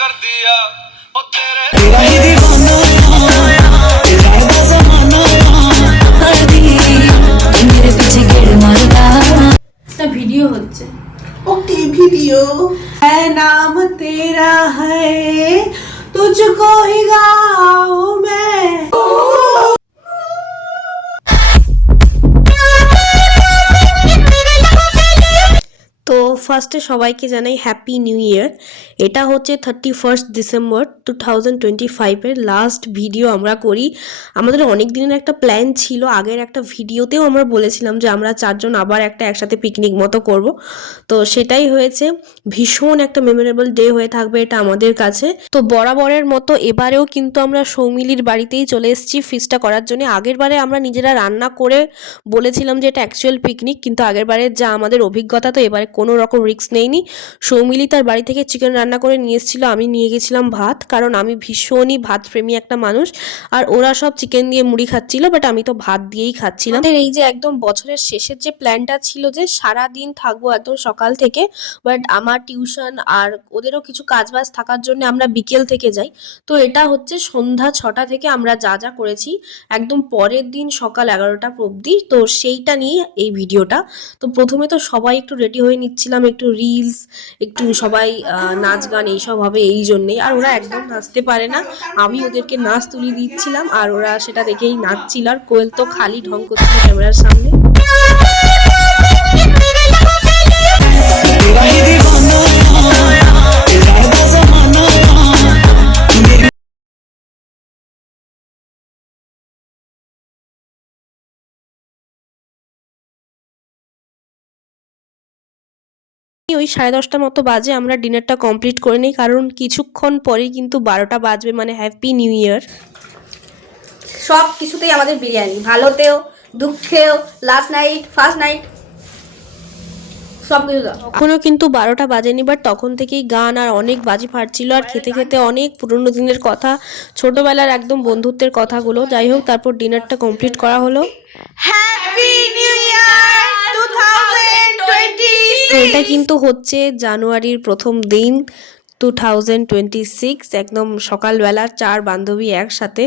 कर दिया ओ तेरा ही दीवाना तेरा है ज़माना हर दी मेरे पीछे गिर मारता ता वीडियो হচ্ছে ओके वीडियो है नाम तेरा है तुझको ही गाऊं मैं। তো ফার্স্টে সবাইকে জানাই হ্যাপি নিউ ইয়ার। এটা হচ্ছে 31 ডিসেম্বর 2025-এর লাস্ট ভিডিও আমরা করি। আমাদের অনেক দিনের একটা প্ল্যান ছিল, আগের একটা ভিডিওতেও আমরা বলেছিলাম যে আমরা চারজন আবার একটা একসাথে পিকনিক মতো করব। তো সেটাই হয়েছে, ভীষণ একটা মেমোরেবল ডে হয়ে থাকবে এটা আমাদের কাছে। তো বরাবরের মতো এবারেও কিন্তু আমরা সৌমিলির বাড়িতেই চলে এসেছি ফিস্টটা করার জন্য। আগের বারে আমরা নিজেরা রান্না করে বলেছিলাম যে এটা অ্যাকচুয়াল পিকনিক, কিন্তু আগের বারে যা আমাদের অভিজ্ঞতা, তো এবারে কোনো রকম রিস্ক নেইনি। সৌমিলি তার বাড়ি থেকে চিকেন রান্না করে নিয়ে এসেছিলো, আমি নিয়ে গেছিলাম ভাত, কারণ আমি ভীষণই ভাত প্রেমী একটা মানুষ। আর ওরা সব চিকেন দিয়ে মুড়ি খাচ্ছিল, বাট আমি তো ভাত দিয়েই খাচ্ছিলাম। এই যে একদম বছরের শেষের যে প্ল্যানটা ছিল যে সারা দিন থাকবো একদম সকাল থেকে, বাট আমার টিউশন আর ওদেরও কিছু কাজবাজ থাকার জন্য আমরা বিকেল থেকে যাই। তো এটা হচ্ছে সন্ধ্যা 6টা থেকে আমরা যা যা করেছি একদম পরের দিন সকাল 11টা অবধি, তো সেইটা নিয়ে এই ভিডিওটা। তো প্রথমে তো সবাই একটু রেডি হয়ে নিচ্ছিলাম, একটু রিলস, একটু সবাই নাচ গান এইসব হবে এই জন্যেই। আর ওরা একদম নাচতে পারে না, আমি ওদেরকে নাচ তুলি দিচ্ছিলাম আর ওরা সেটা দেখেই নাচছিল। আর কোয়েল তো খালি ঢং করছিল ক্যামেরার সামনে। ওই 10:30 মতো বাজে আমরা ডিনারটা কমপ্লিট করে নিই, কারণ কিছুক্ষণ পরেই কিন্তু 12টা বাজবে, মানে হ্যাপি নিউ ইয়ার। সব কিছুতেই আমাদের বিরিয়ানি, ভালোতেও দুঃখেও, লাস্ট নাইট ফার্স্ট নাইট সব কিছু দাও। এখনো কিন্তু 12টা বাজেনি, বাট তখন থেকেই গান আর অনেক বাজি ফাটছিল আর খেতে খেতে অনেক পুরনো দিনের কথা, ছোটবেলার একদম বন্ধুত্বের কথাগুলো। যাই হোক, তারপর ডিনারটা কমপ্লিট করা হলো। Happy new year 2026। এটা কিন্তু হচ্ছে জানুয়ারির প্রথম দিন 2026, একদম সকালবেলা 4 বান্ধবী একসাথে।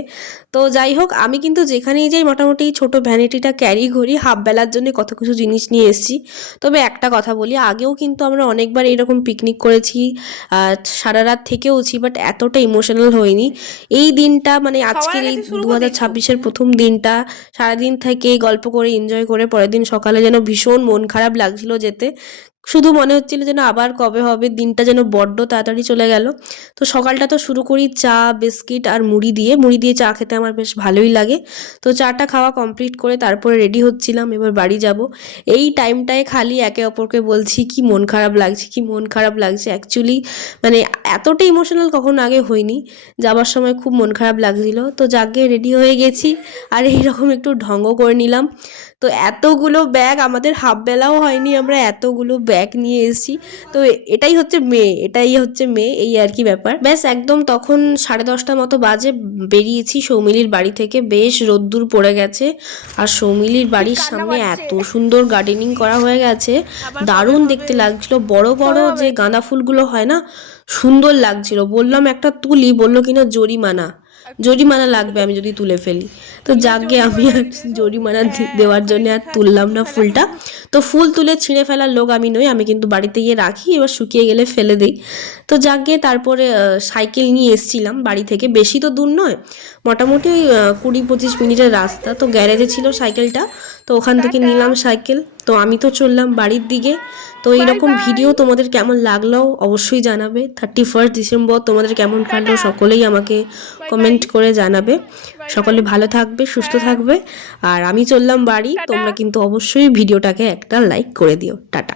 তো যাই হোক, আমি কিন্তু যেখানেই যাই মোটামুটি ছোট ভ্যানিটিটা ক্যারি করি, হাফ বেলার জন্য কত কিছু জিনিস নিয়ে এসেছি। তবে একটা কথা বলি, আগেও কিন্তু আমরা অনেকবার এরকম পিকনিক করেছি, সারা রাত থেকেওছি, বাট এতটা ইমোশনাল হয়নি। এই দিনটা মানে আজকের এই 2026-এর প্রথম দিনটা সারাদিন থেকে গল্প করে এনজয় করে পরের দিন সকালে যেন ভীষণ মন খারাপ লাগছিল যেতে। শুধু মনে হচ্ছিল যেন আবার কবে হবে, দিনটা যেন বড্ড তাড়াতাড়ি চলে গেল। তো সকালটা তো শুরু করি চা বিস্কিট আর মুড়ি দিয়ে চা খেতে আমার বেশ ভালোই লাগে। তো চাটা খাওয়া কমপ্লিট করে তারপরে রেডি হচ্ছিলাম, এবার বাড়ি যাব। এই টাইমটায় খালি একে অপরকে বলছি কি মন খারাপ লাগছে, কি মন খারাপ লাগছে। অ্যাকচুয়ালি মানে এতটা ইমোশনাল কখনো আগে হয়নি, যাবার সময় খুব মন খারাপ লাগছিল। তো যাকে রেডি হয়ে গেছি আর এইরকম একটু ঢঙ্গ করে নিলাম। তো এতগুলো ব্যাগ আমাদের হাফ বেলাও হয়নি, আমরা এতগুলো ব্যাগ নিয়ে এসেছি। তো এটাই হচ্ছে মেয়ে, এই আর কি ব্যাপার। ব্যাস একদম তখন 10:30 মতো বাজে, বেরিয়েছি সৌমিলির বাড়ি থেকে। বেশ রোদ্দুর পড়ে গেছে, আর সৌমিলির বাড়ির সামনে এত সুন্দর গার্ডেনিং করা হয়ে গেছে, দারুণ দেখতে লাগছিল। বড় বড় যে গাঁদা ফুলগুলো হয় না, সুন্দর লাগছিল। বললাম একটা তুলি, বললো কিনা জরিমানা লাগবে আমি যদি তুলে ফেলি। তো যাকে আমি আর জরিমানা দেওয়ার জন্য আর তুললাম না ফুলটা। তো ফুল তুলে ছিঁড়ে ফেলার লোক আমি নই, আমি কিন্তু বাড়িতে গিয়ে রাখি, এবার শুকিয়ে গেলে ফেলে দিই। তো যাকে তারপরে সাইকেল নিয়ে এসছিলাম বাড়ি থেকে, বেশি তো দূর নয়, মোটামুটি ওই 20-25 মিনিটের রাস্তা। তো গ্যারেজে ছিল সাইকেলটা, তো ওখান থেকে নিলাম সাইকেল। তো আমি তো চললাম বাড়ির দিকে। তো এইরকম ভিডিও তোমাদের কেমন লাগলো অবশ্যই জানাবে। 31 ডিসেম্বর তোমাদের কেমন কাটলো সকলেই আমাকে কমেন্ট করে জানাবে। সকলে ভালো থাকবে, সুস্থ থাকবে। আর আমি চললাম বাড়ি, তোমরা কিন্তু অবশ্যই ভিডিওটাকে একটা লাইক করে দিও। টাটা।